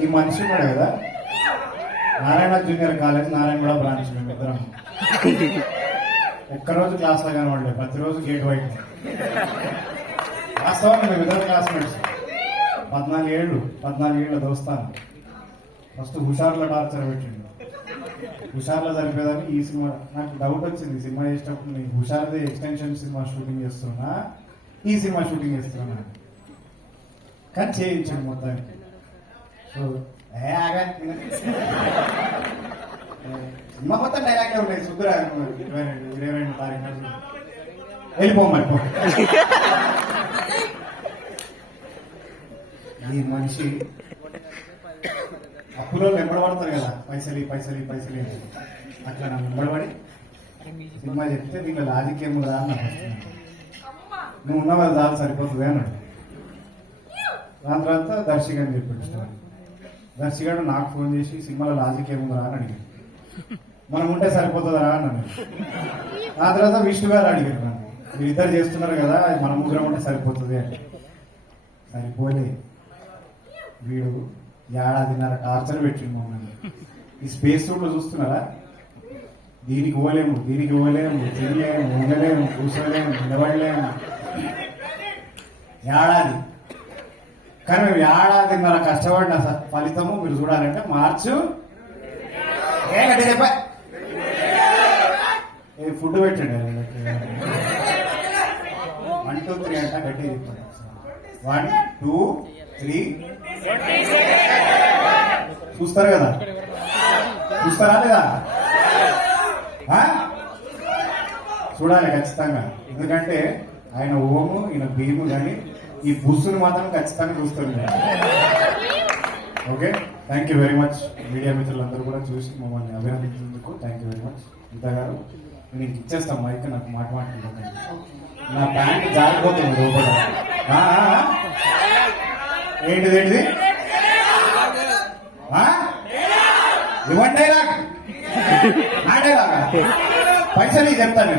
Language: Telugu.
ఈ మనిషి ఉన్నాడు కదా, Narayana junior college, Narayanguda branch, మేము ఇద్దరం ఒక్కరోజు క్లాస్ లో కనబడలేదు, ప్రతిరోజు గేట్ వైట్. వాస్తవాన్ని మేము ఇద్దరు క్లాస్మేట్స్, 14 ఏళ్ళు దోస్తాను. ఫస్ట్ హుషార్లో టార్చర్ పెట్టిండు, హుషార్లో సరిపోయేదాన్ని. ఈ సినిమా నాకు డౌట్ వచ్చింది, సినిమా చేసేటప్పుడు నేను హుషార్ది ఎక్స్టెన్షన్ సినిమా షూటింగ్ చేస్తున్నా, ఈ సినిమా షూటింగ్ చేస్తున్నా, కానీ చేయించండి మొత్తానికి. సో సినిమా మొత్తం డైలాగే ఉన్నాయి. సుబ్బరా 22 తారీఖు వెళ్ళిపోమని. ఈ మనిషి అప్పులో వెంబడబడతారు కదా, పైసలి పైసలి పైసలి, అట్లా నన్ను వెంబడబడి సినిమా చెప్తే దీంట్లో లాజిక్ ఏమో రా అన్న. నువ్వు ఉన్న వాళ్ళు దాని సరిపోతుంది అన్నాడు. దాని తర్వాత దర్శిగాని చెప్పాడు. దర్శిగాడు నాకు ఫోన్ చేసి సినిమాలో లాజిక్ ఏముందా అని అడిగాడు. మనం ఉంటే సరిపోతుందా అన్నాను. ఆ తర్వాత విష్ణు గారు అడిగారు నన్ను, మీరిద్దరు చేస్తున్నారు కదా, మన ముగ్గురం ఉంటే సరిపోతుంది అని. సరిపోలే, వీడు 1.5 టార్చర్ పెట్టిండు మమ్మల్ని. ఈ స్పేస్ రూమ్ లో చూస్తున్నారా, దీనికి పోలేము, దీనికి పోలేము, తినలేము, ఉండలేము, కూర్చోలేము, నిలబడలేము. ఏడాది, కానీ మేము 1.5 కష్టపడిన ఫలితము మీరు చూడాలంటే మార్చు గట్టి చెప్ప ఫుడ్ పెట్టండి. 1 2 3 అంట గట్టి చెప్పండి. 1 2 3 చూస్తారు కదా, చూస్తారా లేదా? చూడాలి ఖచ్చితంగా, ఎందుకంటే ఆయన ఓము ఈయన భీము, కానీ ఈ బుస్సును మాత్రం ఖచ్చితంగా చూస్తుంది. Okay, thank you very much. Media మిత్రులందరూ కూడా చూసి మమ్మల్ని అభినందించేందుకు థ్యాంక్ యూ వెరీ మచ్. ఇంత గారు నేను ఇచ్చేస్తాం మైక్, నాకు మాట్లాడుతున్నాను. నా ప్యాంట్ జారిపోతుంది లోపల. ఏంటిది ఇవ్వండి, నా డైలాగా పైసలు చెప్తాను.